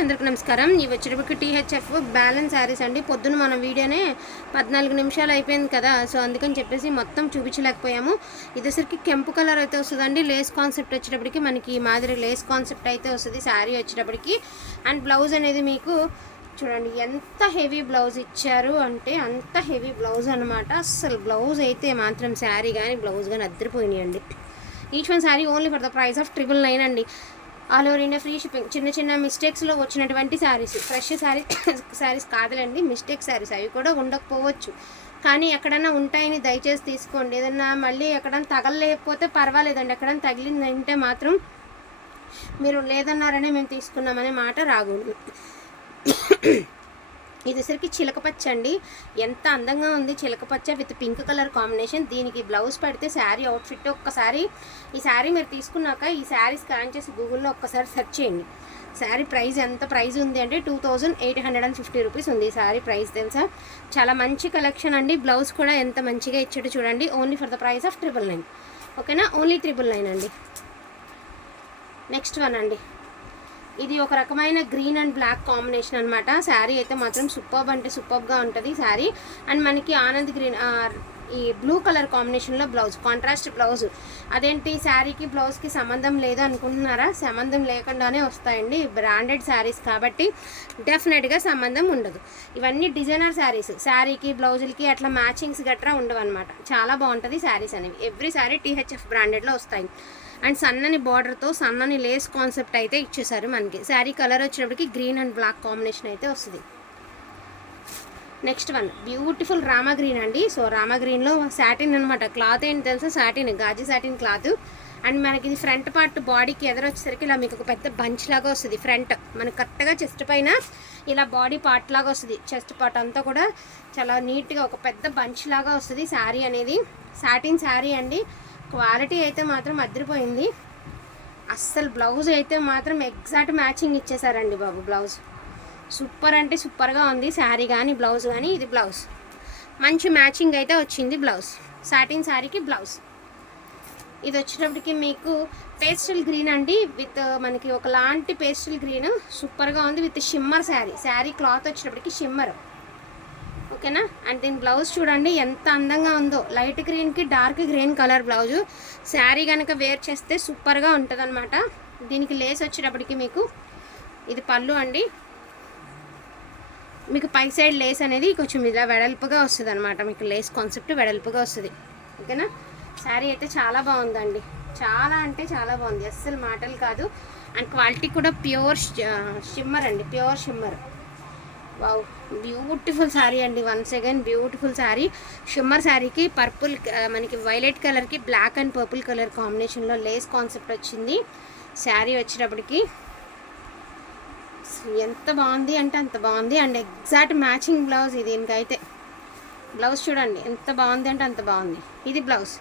అందరికీ నమస్కారం. ఇవి వచ్చేటప్పటికి టీహెచ్ఎఫ్ బ్యాలెన్స్ శారీస్ అండి. పొద్దున మన వీడియోనే పద్నాలుగు నిమిషాలు అయిపోయింది కదా సో అందుకని చెప్పేసి మొత్తం చూపించలేకపోయాము. ఇదేసరికి కెంపు కలర్ అయితే వస్తుందండి. లేస్ కాన్సెప్ట్ వచ్చేటప్పటికి మనకి ఈ మాదిరి లేస్ కాన్సెప్ట్ అయితే వస్తుంది శారీ వచ్చేటప్పటికి. అండ్ బ్లౌజ్ అనేది మీకు చూడండి ఎంత హెవీ బ్లౌజ్ ఇచ్చారు అంటే అంత హెవీ బ్లౌజ్ అనమాట అస్సలు బ్లౌజ్ అయితే మాత్రం శారీ కానీ బ్లౌజ్ కానీ అద్దరిపోయినాయండి. Each one sari only for the price of triple nine అండి. All over India free shipping చిన్న చిన్న మిస్టేక్స్లో వచ్చినటువంటి శారీస్ ఫ్రెష్ శారీస్ శారీస్ కాదులండి మిస్టేక్ శారీస్ అవి కూడా ఉండకపోవచ్చు. కానీ ఎక్కడైనా ఉంటాయని దయచేసి తీసుకోండి. ఏదన్నా మళ్ళీ ఎక్కడైనా తగలలేకపోతే పర్వాలేదండి. ఎక్కడైనా తగిలిందంటే మాత్రం మీరు లేదన్నారనే మేము తీసుకున్నామనే మాట రాకూడదు. ఇది వచ్చరికి చిలకపచ్చ అండి. ఎంత అందంగా ఉంది చిలకపచ్చ విత్ పింక్ కలర్ కాంబినేషన్. దీనికి బ్లౌజ్ పెడితే శారీ అవుట్ఫిట్ ఒక్కసారి. ఈ శారీ మీరు తీసుకున్నాక ఈ శారీ స్కాన్ చేసి గూగుల్లో ఒక్కసారి సెర్చ్ చేయండి. శారీ ప్రైస్ ఎంత ప్రైస్ ఉంది అంటే two thousand eight hundred and fifty rupees ఉంది ఈ శారీ ప్రైస్ తెలుసా? చాలా మంచి కలెక్షన్ అండి. బ్లౌజ్ కూడా ఎంత మంచిగా ఇచ్చాడు చూడండి. Only for the price of triple nine. ఓకేనా? ఓన్లీ ట్రిపుల్ నైన్ అండి. నెక్స్ట్ వన్ అండి. ఇది ఒక రకమైన గ్రీన్ అండ్ బ్లాక్ కాంబినేషన్ అనమాట శారీ అయితే మాత్రం సూపర్బ్ అంటే సూపర్బ్గా ఉంటుంది శారీ. అండ్ మనకి ఆనంద్ గ్రీన్ ఈ బ్లూ కలర్ కాంబినేషన్లో బ్లౌజ్ కాంట్రాస్ట్ బ్లౌజ్ అదేంటి శారీకి బ్లౌజ్కి సంబంధం లేదు అనుకుంటున్నారా? సంబంధం లేకుండానే వస్తాయండి బ్రాండెడ్ శారీస్ కాబట్టి డెఫినెట్గా సంబంధం ఉండదు. ఇవన్నీ డిజైనర్ శారీస్. శారీకి బ్లౌజులకి అట్లా మ్యాచింగ్స్ గట్రా ఉండవు అనమాట చాలా బాగుంటుంది శారీస్ అనేవి. ఎవ్రీ శారీ టీహెచ్ఎఫ్ బ్రాండెడ్లో వస్తాయి. అండ్ సన్నని బార్డర్తో సన్నని లేస్ కాన్సెప్ట్ అయితే ఇచ్చేసారు మనకి. శారీ కలర్ వచ్చినప్పటికీ గ్రీన్ అండ్ బ్లాక్ కాంబినేషన్ అయితే వస్తుంది. Next one beautiful Rama green అండి. సో రామా గ్రీన్లో సాటిన్ అనమాట క్లాత్ ఏంటి తెలుసా? సాటిన్ గాజీ సాటిన్ క్లాత్. అండ్ మనకి ఇది ఫ్రంట్ పార్ట్ బాడీకి ఎదురొచ్చేసరికి ఇలా మీకు ఒక పెద్ద బంచ్ లాగా వస్తుంది ఫ్రంట్. మనకి కరెక్ట్గా చెస్ట్ పైన ఇలా బాడీ పార్ట్ లాగా వస్తుంది. చెస్ట్ పార్ట్ అంతా కూడా చాలా నీట్గా ఒక పెద్ద బంచ్ లాగా వస్తుంది శారీ అనేది. సాటిన్ శారీ అండి. క్వాలిటీ అయితే మాత్రం అదిరిపోయింది. అస్సలు బ్లౌజ్ అయితే మాత్రం ఎగ్జాక్ట్ మ్యాచింగ్ ఇచ్చేసారండి బాబు బ్లౌజ్. సూపర్ అంటే సూపర్గా ఉంది. శారీ కానీ బ్లౌజ్ కానీ ఇది బ్లౌజ్. మంచి మ్యాచింగ్ అయితే వచ్చింది బ్లౌజ్. సాటిన్ శారీకి బ్లౌజ్. ఇది వచ్చేటప్పటికి మీకు పేస్టల్ గ్రీన్ అండి. విత్ మనకి ఒకలాంటి పేస్టల్ గ్రీన్ సూపర్గా ఉంది. With shimmer sari. Sari cloth వచ్చేటప్పటికి షిమ్మర్. ఓకేనా? అండ్ దీని బ్లౌజ్ చూడండి ఎంత అందంగా ఉందో. లైట్ గ్రీన్కి dark green colour blouse. Sari కనుక వేర్ చేస్తే సూపర్గా ఉంటుందన్నమాట. దీనికి లేస్ వచ్చేటప్పటికి మీకు ఇది పళ్ళు అండి. మీకు పై సైడ్ లేస్ అనేది కొంచెం ఇలా వెడల్పుగా వస్తుంది అనమాట మీకు లేస్ కాన్సెప్ట్ వెడల్పుగా వస్తుంది. ఓకేనా? శారీ అయితే చాలా బాగుందండి. చాలా అంటే చాలా బాగుంది. అస్సలు మాటలు కాదు. అండ్ క్వాలిటీ కూడా ప్యూర్ షిమ్మర్ అండి. Pure shimmer. Wow beautiful sari అండి once again beautiful sari. Shimmer శారీకి పర్పుల్ మనకి వైలెట్ కలర్కి బ్లాక్ అండ్ పర్పుల్ కలర్ కాంబినేషన్లో లేస్ కాన్సెప్ట్ వచ్చింది. శారీ వచ్చేటప్పటికి ఎంత బాగుంది అంటే అంత బాగుంది. అండ్ ఎగ్జాక్ట్ మ్యాచింగ్ బ్లౌజ్ ఇది దీనికైతే. బ్లౌజ్ చూడండి ఎంత బాగుంది అంటే అంత బాగుంది. ఇది బ్లౌజ్.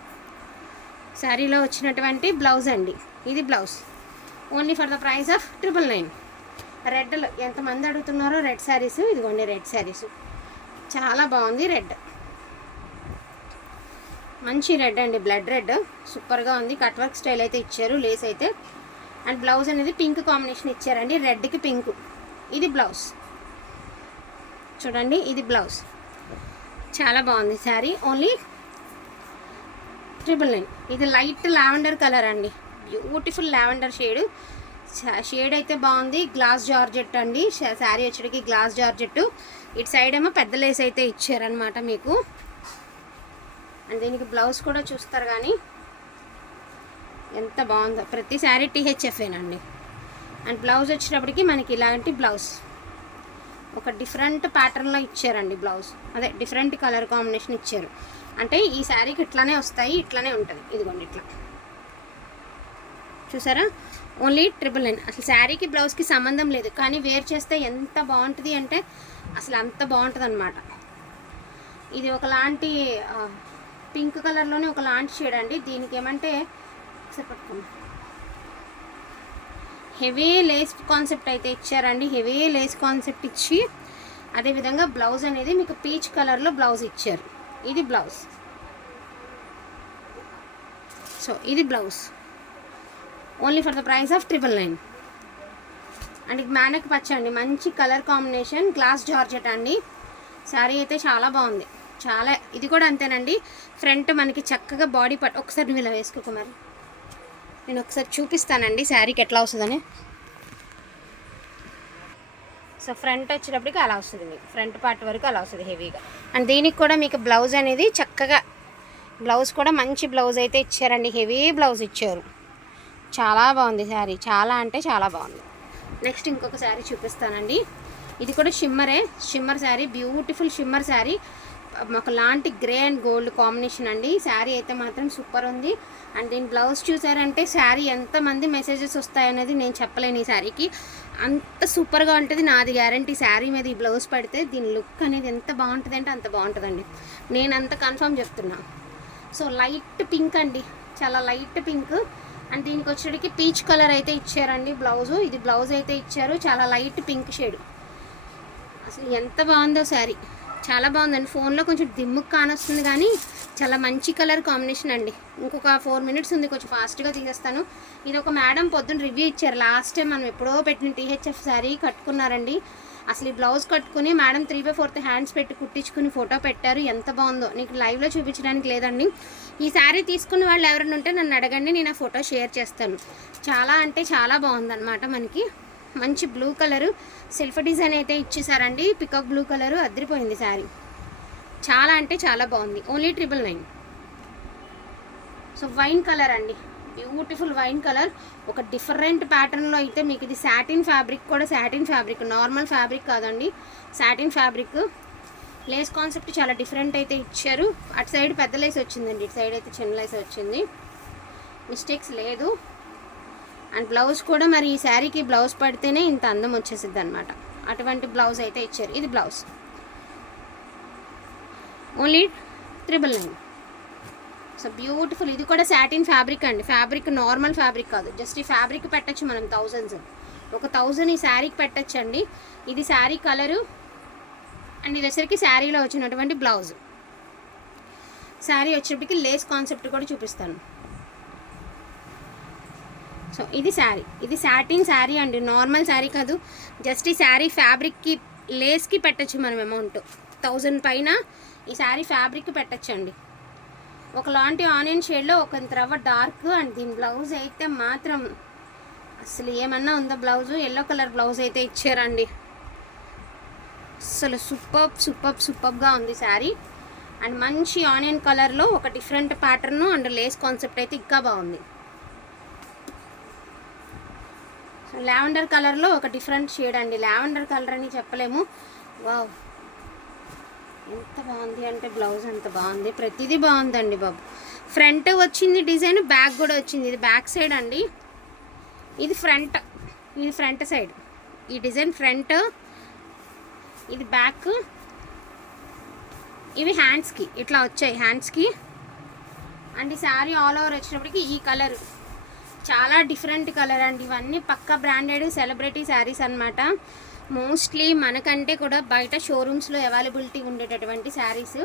శారీలో వచ్చినటువంటి బ్లౌజ్ అండి. ఇది blouse. Only for the price of triple nine. రెడ్లో ఎంతమంది అడుగుతున్నారో రెడ్ శారీస్ ఇదిగోండి రెడ్ శారీస్. చాలా బాగుంది రెడ్. మంచి రెడ్ అండి బ్లడ్ రెడ్. సూపర్గా ఉంది. కట్ వర్క్ స్టైల్ అయితే ఇచ్చారు లేస్ అయితే. అండ్ బ్లౌజ్ అనేది పింక్ కాంబినేషన్ ఇచ్చారండి రెడ్కి పింక్. ఇది బ్లౌజ్. చూడండి ఇది బ్లౌజ్. చాలా బాగుంది శారీ. Only triple nine. ఇది లైట్ లావెండర్ కలర్ అండి. Beautiful lavender shade. షేడ్ అయితే బాగుంది. గ్లాస్ జార్జెట్ అండి. శారీ వచ్చేటికి గ్లాస్ జార్జెట్ ఇటు సైడ్ ఏమో పెద్ద లేస్ అయితే ఇచ్చారనమాట మీకు. అండ్ దీనికి బ్లౌజ్ కూడా చూస్తారు కానీ ఎంత బాగుందో. ప్రతి శారీ టీహెచ్ఎఫ్ఏనండి అండ్ బ్లౌజ్ వచ్చినప్పటికి మనకి ఇలాంటి బ్లౌజ్. ఒక డిఫరెంట్ ప్యాటర్న్లో ఇచ్చారండి బ్లౌజ్. అదే డిఫరెంట్ కలర్ కాంబినేషన్ ఇచ్చారు. అంటే ఈ శారీకి ఇట్లానే వస్తాయి ఇట్లానే ఉంటుంది. ఇదిగోండి ఇట్లా. చూసారా? ఓన్లీ ట్రిపుల్ నైన్ అసలు శారీకి బ్లౌజ్కి సంబంధం లేదు. కానీ వేర్ చేస్తే ఎంత బాగుంటుంది అంటే అసలు అంత బాగుంటుంది అనమాట ఇది ఒకలాంటి పింక్ కలర్లోనే ఒకలాంటి షేడ్ అండి. దీనికి ఏమంటే ఒకసారి హెవీ లేస్ కాన్సెప్ట్ అయితే ఇచ్చారండి. హెవీ లేస్ కాన్సెప్ట్ ఇచ్చి అదేవిధంగా బ్లౌజ్ అనేది మీకు పీచ్ కలర్లో బ్లౌజ్ ఇచ్చారు. ఇది బ్లౌజ్. సో ఇది blouse. Only for the price of triple nine and ఇది మేనక్ పచ్చ అండి. మంచి కలర్ కాంబినేషన్ గ్లాస్ జార్జెట్ అండి. శారీ అయితే చాలా బాగుంది. చాలా ఇది కూడా అంతేనండి. ఫ్రంట్ మనకి చక్కగా బాడీ పట్ ఒకసారి నువ్వు ఇలా వేసుకోక మరి. నేను ఒకసారి చూపిస్తానండి శారీకి ఎట్లా వస్తుందని. సో ఫ్రంట్ వచ్చేటప్పటికి అలా వస్తుంది మీకు. ఫ్రంట్ పార్ట్ వరకు అలా వస్తుంది హెవీగా అండ్ దీనికి కూడా మీకు బ్లౌజ్ అనేది చక్కగా బ్లౌజ్ కూడా మంచి బ్లౌజ్ అయితే ఇచ్చారండి. హెవీ బ్లౌజ్ ఇచ్చారు. చాలా బాగుంది శారీ. చాలా అంటే చాలా బాగుంది. నెక్స్ట్ ఇంకొక శారీ చూపిస్తానండి. ఇది కూడా షిమ్మరే. Shimmer sari. Beautiful shimmer sari. ఒక లాంటి గ్రే అండ్ గోల్డ్ కాంబినేషన్ అండి. శారీ అయితే మాత్రం సూపర్ ఉంది. అండ్ దీని బ్లౌజ్ చూసారంటే శారీ ఎంతమంది మెసేజెస్ వస్తాయనేది నేను చెప్పలేను ఈ శారీకి. అంత సూపర్గా ఉంటుంది. నాది గ్యారంటీ శారీ మీద ఈ బ్లౌజ్ పడితే దీని లుక్ అనేది ఎంత బాగుంటుంది అంటే అంత బాగుంటుందండి. నేను అంత కన్ఫర్మ్ చెప్తున్నా. సో లైట్ పింక్ అండి. చాలా లైట్ పింక్. అండ్ దీనికి వచ్చేటికి పీచ్ కలర్ అయితే ఇచ్చారండి బ్లౌజు. ఇది బ్లౌజ్ అయితే ఇచ్చారు. చాలా లైట్ పింక్ షేడ్. అసలు ఎంత బాగుందో శారీ. చాలా బాగుందండి. ఫోన్లో కొంచెం దిమ్ముకు కానొస్తుంది కానీ చాలా మంచి కలర్ కాంబినేషన్ అండి. ఇంకొక ఫోర్ మినిట్స్ ఉంది కొంచెం ఫాస్ట్గా తీసేస్తాను. ఇది ఒక మేడం పొద్దున్న రివ్యూ ఇచ్చారు. లాస్ట్ టైం మనం ఎప్పుడో పెట్టిన టీహెచ్ఎఫ్ శారీ కట్టుకున్నారండి. అసలు ఈ బ్లౌజ్ కట్టుకుని madam three by fourth hands పెట్టి కుట్టించుకుని ఫోటో పెట్టారు. ఎంత బాగుందో. నీకు లైవ్లో చూపించడానికి లేదండి. ఈ శారీ తీసుకున్న వాళ్ళు ఎవరైనా ఉంటే నన్ను అడగండి నేను ఆ ఫోటో షేర్ చేస్తాను. చాలా అంటే చాలా బాగుందన్నమాట మనకి. మంచి బ్లూ కలరు. సెల్ఫ్ డిజైన్ అయితే ఇచ్చేసారండి. పికాక్ బ్లూ కలరు అదిరిపోయింది శారీ. చాలా అంటే చాలా బాగుంది. Only triple nine. So wine colour అండి. Beautiful wine colour. ఒక డిఫరెంట్ ప్యాటర్న్లో అయితే మీకు ఇది సాటిన్ ఫ్యాబ్రిక్ కూడా శాటిన్ ఫ్యాబ్రిక్. నార్మల్ ఫ్యాబ్రిక్ కాదండి. Satin fabric. లేస్ కాన్సెప్ట్ చాలా డిఫరెంట్ అయితే ఇచ్చారు. అటు సైడ్ పెద్ద లేస్ వచ్చిందండి. ఇటు సైడ్ అయితే చిన్న లేస్ వచ్చింది. మిస్టేక్స్ లేదు. అండ్ బ్లౌజ్ కూడా మరి ఈ శారీకి బ్లౌజ్ పడితేనే ఇంత అందం వచ్చేసిద్ది అనమాట అటువంటి బ్లౌజ్ అయితే ఇచ్చారు. ఇది blouse. Only triple nine so beautiful ఇది కూడా సాటిన్ ఫ్యాబ్రిక్ అండి. ఫ్యాబ్రిక్ నార్మల్ ఫ్యాబ్రిక్ కాదు. జస్ట్ ఈ ఫ్యాబ్రిక్ పెట్టచ్చు మనం థౌజండ్స్ ఒక థౌజండ్ ఈ శారీకి పెట్టచ్చండి. ఇది శారీ కలరు అండ్ ఇది వచ్చరికి శారీలో వచ్చినటువంటి బ్లౌజ్. శారీ వచ్చేటప్పటికి లేస్ కాన్సెప్ట్ కూడా చూపిస్తాను. సో ఇది శారీ. ఇది శాటిన్ శారీ అండి. నార్మల్ శారీ కాదు. జస్ట్ ఈ శారీ ఫ్యాబ్రిక్కి లేస్కి పెట్టచ్చు మనం అమౌంట్ థౌజండ్ పైన ఈ శారీ ఫ్యాబ్రిక్కి పెట్టచ్చు అండి ఒకలాంటి ఆనియన్ షేడ్లో ఒక రవ్వ డార్క్ అండ్. దీని బ్లౌజ్ అయితే మాత్రం అసలు ఏమన్నా ఉందా బ్లౌజ్ ఎల్లో కలర్ బ్లౌజ్ అయితే ఇచ్చారండి. అసలు సూపర్ సూపర్ సూపర్గా ఉంది శారీ. అండ్ మంచి ఆనియన్ కలర్లో ఒక different pattern and lace concept అయితే ఇంకా బాగుంది సో లావెండర్ కలర్లో ఒక డిఫరెంట్ షేడ్ అండి. లావెండర్ కలర్ అని చెప్పలేము. వావ్. ఎంత బాగుంది అంటే బ్లౌజ్ ఎంత బాగుంది. ప్రతిదీ బాగుందండి బాబు. ఫ్రంట్ వచ్చింది డిజైన్ బ్యాక్ కూడా వచ్చింది. ఇది బ్యాక్ సైడ్ అండి. ఇది ఫ్రంట్ ఇది ఫ్రంట్ సైడ్. ఈ డిజైన్ ఫ్రంట్ ఇది బ్యాక్. ఇవి హ్యాండ్స్కి ఇట్లా వచ్చాయి హ్యాండ్స్కి. అండ్ ఈ శారీ ఆల్ ఓవర్ వచ్చినప్పటికి ఈ కలర్ చాలా డిఫరెంట్ కలర్ అండి. ఇవన్నీ పక్క బ్రాండెడ్ సెలబ్రిటీ శారీస్ అనమాట మోస్ట్లీ మనకంటే కూడా బయట షోరూమ్స్లో అవైలబిలిటీ ఉండేటటువంటి శారీస్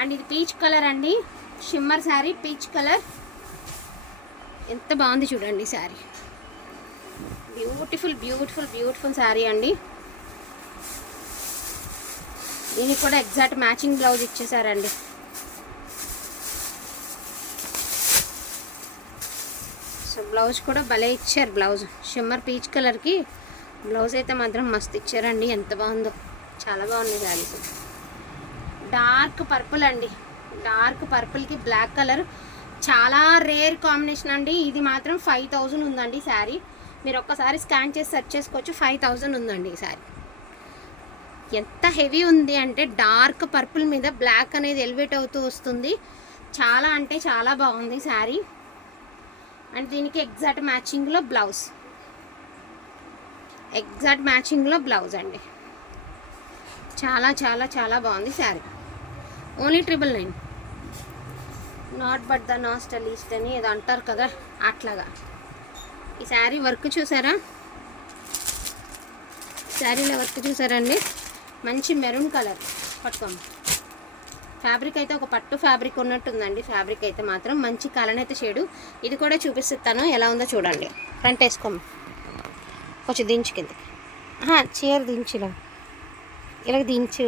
అండ్ ఇది పీచ్ కలర్ అండి. షిమ్మర్ శారీ పీచ్ కలర్ ఎంత బాగుంది చూడండి sari beautiful beautiful beautiful sari అండి. దీనికి కూడా ఎగ్జాక్ట్ మ్యాచింగ్ బ్లౌజ్ ఇచ్చేసారండి. సో బ్లౌజ్ కూడా భలే ఇచ్చారు బ్లౌజ్ షిమ్మర్ పీచ్ కలర్కి బ్లౌజ్ అయితే మాత్రం మస్తు ఇచ్చారండి. ఎంత బాగుందో. చాలా బాగుంది శారీస్. డార్క్ పర్పుల్ అండి. డార్క్ పర్పుల్కి బ్లాక్ కలర్ చాలా రేర్ కాంబినేషన్ అండి. ఇది మాత్రం ఫైవ్ థౌజండ్ ఉందండి శారీ. మీరు ఒక్కసారి స్కాన్ చేసి సెర్చ్ చేసుకోవచ్చు. ఫైవ్ థౌజండ్ ఉందండి ఈ శారీ. ఎంత హెవీ ఉంది అంటే డార్క్ పర్పుల్ మీద బ్లాక్ అనేది ఎలివేట్ అవుతూ వస్తుంది. చాలా అంటే చాలా బాగుంది శారీ. అండ్ దీనికి ఎగ్జాక్ట్ మ్యాచింగ్లో బ్లౌజ్. ఎగ్జాక్ట్ మ్యాచింగ్లో బ్లౌజ్ అండి. చాలా చాలా చాలా బాగుంది sari. Only triple nine. Not but the nostril ఈస్ట్ అని ఏదో అంటారు కదా అట్లాగా. ఈ శారీ వర్క్ చూసారా? శారీలో వర్క్ చూసారండి మంచి మెరూన్ కలర్. పట్టుకోండి. ఫ్యాబ్రిక్ అయితే ఒక పట్టు ఫ్యాబ్రిక్ ఉన్నట్టుందండి. ఫ్యాబ్రిక్ అయితే మాత్రం మంచి కలర్ అయితే షేడు. ఇది కూడా చూపిస్తాను. ఎలా ఉందో చూడండి. ఫ్రంట్ వేసుకోము కొంచెం దించు కిందకి. చీర దించులో. ఇలా దించు.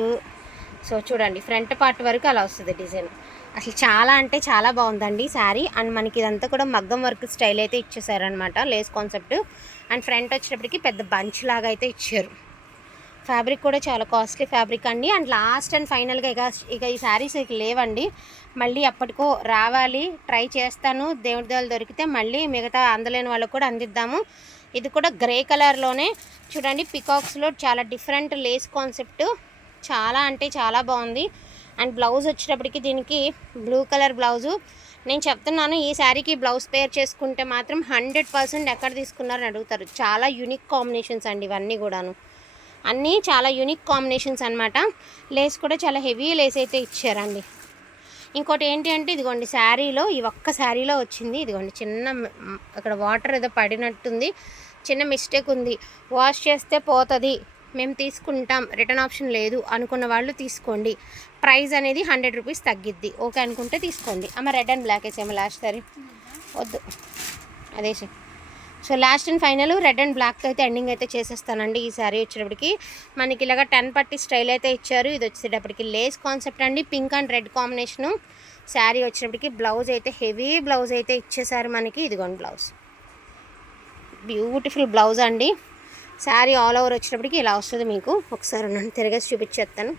సో చూడండి. ఫ్రంట్ పార్ట్ వరకు అలా వస్తుంది డిజైన్. అసలు చాలా అంటే చాలా బాగుందండి శారీ. అండ్ మనకి ఇదంతా కూడా మగ్గం వర్క్ స్టైల్ అయితే ఇచ్చేసారనమాట లేస్ కాన్సెప్ట్. అండ్ ఫ్రంట్ వచ్చేటప్పటికి పెద్ద బంచ్ లాగా అయితే ఇచ్చారు. ఫ్యాబ్రిక్ కూడా చాలా కాస్ట్లీ ఫ్యాబ్రిక్ అండి. అండ్ లాస్ట్ అండ్ ఫైనల్గా ఇక ఇక ఈ శారీస్ ఇక లేవండి. మళ్ళీ అప్పటికో రావాలి ట్రై చేస్తాను. దేవుడి దయలు దొరికితే మళ్ళీ మిగతా అందలేని వాళ్ళకు కూడా అందిద్దాము. ఇది కూడా గ్రే కలర్లోనే. చూడండి పికాక్స్లో చాలా డిఫరెంట్ లేస్ కాన్సెప్ట్. చాలా అంటే చాలా బాగుంది. అండ్ బ్లౌజ్ వచ్చేటప్పటికి దీనికి బ్లూ కలర్ బ్లౌజు. నేను చెప్తున్నాను ఈ శారీకి బ్లౌజ్ పేర్ చేసుకుంటే మాత్రం హండ్రెడ్ పర్సెంట్ ఎక్కడ తీసుకున్నారని అడుగుతారు. చాలా యూనిక్ కాంబినేషన్స్ అండి ఇవన్నీ కూడాను. అన్నీ చాలా యూనిక్ కాంబినేషన్స్ అనమాట లేస్ కూడా చాలా హెవీ లేస్ అయితే ఇచ్చారండి. ఇంకోటి ఏంటి అంటే ఇదిగోండి శారీలో ఈ ఒక్క శారీలో వచ్చింది. ఇదిగోండి చిన్న అక్కడ వాటర్ ఏదో పడినట్టుంది. చిన్న మిస్టేక్ ఉంది. వాష్ చేస్తే పోతుంది. మేము తీసుకుంటాం. రిటర్న్ ఆప్షన్ లేదు. అనుకున్న వాళ్ళు తీసుకోండి. ప్రైస్ అనేది హండ్రెడ్ రూపీస్ తగ్గిద్ది. ఓకే అనుకుంటే తీసుకోండి. అమ్మ రెడ్ అండ్ బ్లాక్ వేసేమో లాస్ట్ సారీ. వద్దు. అదేసి. So last and final red and black అయితే ఎండింగ్ అయితే చేసేస్తానండి ఈ శారీ వచ్చేటప్పటికి. మనకి ఇలాగ టెన్ పట్టి స్టైల్ అయితే ఇచ్చారు. ఇది వచ్చేటప్పటికి లేస్ కాన్సెప్ట్ అండి. Pink and red combination sari వచ్చేటప్పటికి బ్లౌజ్ అయితే హెవీ బ్లౌజ్ అయితే ఇచ్చేసారు మనకి. ఇదిగోండి బ్లౌజ్ బ్యూటిఫుల్ బ్లౌజ్ అండి. శారీ ఆల్ ఓవర్ వచ్చేటప్పటికి ఇలా వస్తుంది మీకు. ఒకసారి నన్ను తిరగేసి చూపించేస్తాను.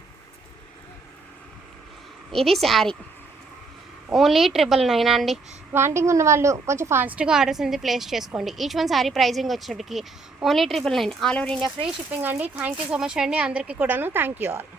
ఇది శారీ ఓన్లీ ట్రిపుల్ నైన్ అండి. వాంటింగ్ ఉన్న వాళ్ళు కొంచెం ఫాస్ట్గా ఆర్డర్స్ అనేది ప్లేస్ చేసుకోండి. Each one sari pricing వచ్చేటికి only triple nine. All over India free shipping అండి. థ్యాంక్ యూ సో మచ్ అండి. అందరికీ కూడాను. Thank you all